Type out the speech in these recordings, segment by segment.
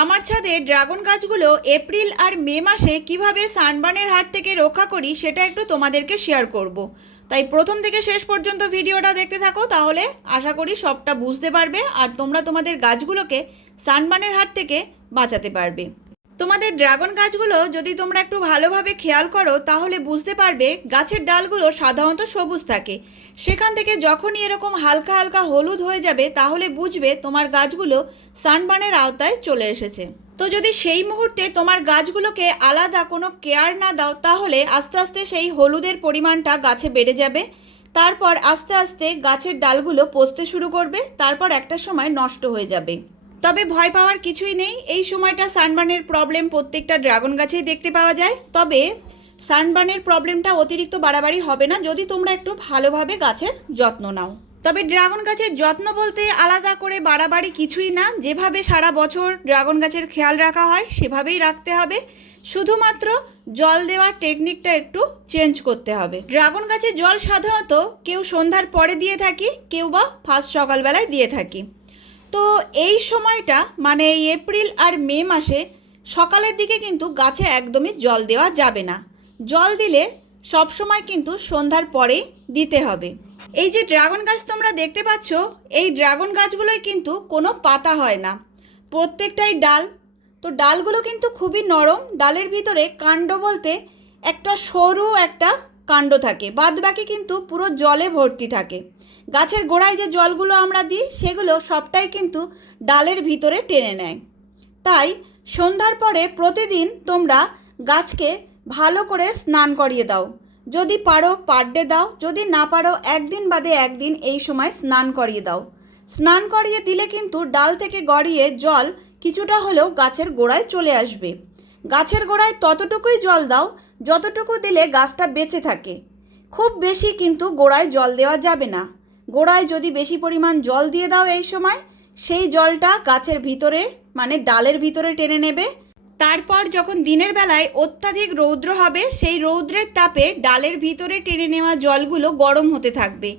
আমার ছাদে ড্রাগন গাছগুলো এপ্রিল আর মে মাসে কীভাবে সানবার্নের হাট থেকে রক্ষা করি সেটা একটু তোমাদেরকে শেয়ার করব। তাই প্রথম থেকে শেষ পর্যন্ত ভিডিওটা দেখতে থাকো, তাহলে আশা করি সবটা বুঝতে পারবে আর তোমরা তোমাদের গাছগুলোকে সানবার্নের হাট থেকে বাঁচাতে পারবে তোমাদের ড্রাগন গাছগুলো যদি তোমরা একটু ভালোভাবে খেয়াল করো, তাহলে বুঝতে পারবে গাছের ডালগুলো সাধারণত সবুজ থাকে। সেখান থেকে যখনই এরকম হালকা হালকা হলুদ হয়ে যাবে, তাহলে বুঝবে তোমার গাছগুলো সানবার্নের আওতায় চলে এসেছে। তো যদি সেই মুহূর্তে তোমার গাছগুলোকে আলাদা কোনো কেয়ার না দাও, তাহলে আস্তে আস্তে সেই হলুদের পরিমাণটা গাছে বেড়ে যাবে। তারপর আস্তে আস্তে গাছের ডালগুলো পচতে শুরু করবে, তারপর একটা সময় নষ্ট হয়ে যাবে। তবে ভয় পাওয়ার কিছুই নেই। এই সময়টা সানবার্নের প্রবলেম প্রত্যেকটা ড্রাগন গাছেই দেখতে পাওয়া যায়। তবে সানবার্নের প্রবলেমটা অতিরিক্ত বাড়াবাড়ি হবে না যদি তোমরা একটু ভালোভাবে গাছের যত্ন নাও। তবে ড্রাগন গাছের যত্ন বলতে আলাদা করে বাড়াবাড়ি কিছুই না। যেভাবে সারা বছর ড্রাগন গাছের খেয়াল রাখা হয়, সেভাবেই রাখতে হবে। শুধুমাত্র জল দেওয়ার টেকনিকটা একটু চেঞ্জ করতে হবে। ড্রাগন গাছে জল সাধারণত কেউ সন্ধ্যার পরে দিয়ে থাকি, কেউ বা ফার্স্ট সকালবেলায় দিয়ে থাকি। তো এই সময়টা মানে এই এপ্রিল আর মে মাসে, সকালের দিকে কিন্তু গাছে একদমই জল দেওয়া যাবে না। জল দিলে সব সময় কিন্তু সন্ধ্যার পরেই দিতে হবে। এই যে ড্রাগন গাছ তোমরা দেখতে পাচ্ছ, এই ড্রাগন গাছগুলোয় কিন্তু কোনো পাতা হয় না। প্রত্যেকটাই ডাল। তো ডালগুলো কিন্তু খুবই নরম। ডালের ভিতরে কাণ্ড বলতে একটা সরু একটা কাণ্ড থাকে। বাদ বাকি কিন্তু পুরো জলে ভর্তি থাকে। গাছের গোড়ায় যে জলগুলো আমরা দিই, সেগুলো সবটাই কিন্তু ডালের ভিতরে টেনে নেয়। তাই সন্ধ্যার পরে প্রতিদিন তোমরা গাছকে ভালো করে স্নান করিয়ে দাও। যদি পারো পার ডে দাও, যদি না পারো একদিন বাদে একদিন এই সময় স্নান করিয়ে দাও। স্নান করিয়ে দিলে কিন্তু ডাল থেকে গড়িয়ে জল কিছুটা হলেও গাছের গোড়ায় চলে আসবে। গাছের গোড়ায় ততটুকুই জল দাও যতটুকু দিলে গাছটা বেঁচে থাকে। খুব বেশি কিন্তু গোড়ায় জল দেওয়া যাবে না। গোড়ায় যদি বেশি পরিমাণ জল দিয়ে দাও এই সময়, সেই জলটা গাছের ভিতরে মানে ডালের ভিতরে টেনে নেবে। তারপর যখন দিনের বেলায় অত্যাধিক রৌদ্র হবে, সেই রৌদ্রের তাপে ডালের ভিতরে টেনে নেওয়া জলগুলো গরম হতে থাকবে।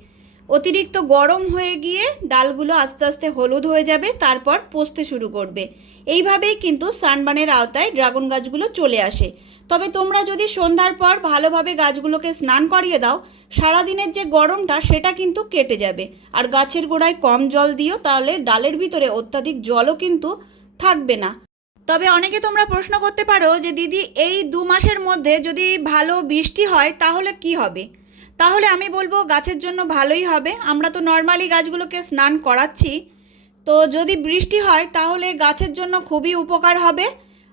অতিরিক্ত গরম হয়ে গিয়ে ডালগুলো আস্তে আস্তে হলুদ হয়ে যাবে, তারপর পচতে শুরু করবে। এইভাবেই কিন্তু সানবানের আওতায় ড্রাগন গাছগুলো চলে আসে। তবে তোমরা যদি সন্ধ্যার পর ভালোভাবে গাছগুলোকে স্নান করিয়ে দাও, সারাদিনের যে গরমটা সেটা কিন্তু কেটে যাবে। আর গাছের গোড়ায় কম জল দিও, তাহলে ডালের ভিতরে অত্যাধিক জলও কিন্তু থাকবে না। তবে অনেকে তোমরা প্রশ্ন করতে পারো যে, দিদি, এই দু মাসের মধ্যে যদি ভালো বৃষ্টি হয়, তাহলে কি হবে? তাহলে আমি বলব গাছের জন্য ভালোই হবে। আমরা তো নর্মালি গাছগুলোকে স্নান করাচ্ছি। তো যদি বৃষ্টি হয়, তাহলে গাছের জন্য খুবই উপকার হবে।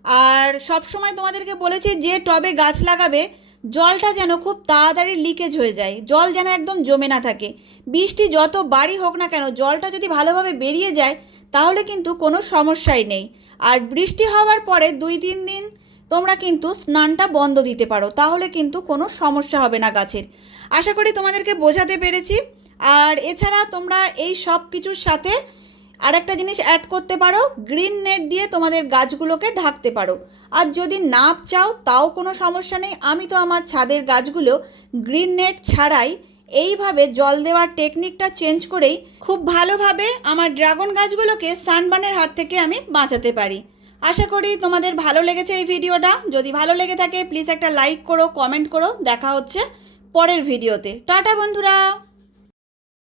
আর সব সময় তোমাদেরকে বলেছি, যে টবে গাছ লাগাবে, জলটা যেন খুব তাড়াতাড়ি লিকেজ হয়ে যায়। জল যেন একদম জমে না থাকে। বৃষ্টি যত বাড়ি হোক না কেন, জলটা যদি ভালোভাবে বেরিয়ে যায়, তাহলে কিন্তু কোনো সমস্যাই নেই। আর বৃষ্টি হওয়ার পরে দুই, তিন দিন তোমরা কিন্তু স্নানটা বন্ধ দিতে পারো, তাহলে কিন্তু কোনো সমস্যা হবে না গাছের। আশা করি তোমাদেরকে বোঝাতে পেরেছি। আর এছাড়া তোমরা এই সব কিছুর সাথে আরেকটা জিনিস অ্যাড করতে পারো গ্রিন নেট দিয়ে তোমাদের গাছগুলোকে ঢাকতে পারো। আর যদি না চাও, তাও কোনো সমস্যা নেই। আমি তো আমার ছাদের গাছগুলো গ্রিন নেট ছাড়াই এইভাবে জল দেওয়ার টেকনিকটা চেঞ্জ করেই খুব ভালোভাবে আমার ড্রাগন গাছগুলোকে সানবানের হাত থেকে আমি বাঁচাতে পারি। আশা করি তোমাদের ভালো লেগেছে এই ভিডিওটা। যদি ভালো লেগে থাকে প্লিজ একটা লাইক করো কমেন্ট করো। দেখা হচ্ছে পরের ভিডিওতে। টাটা বন্ধুরা!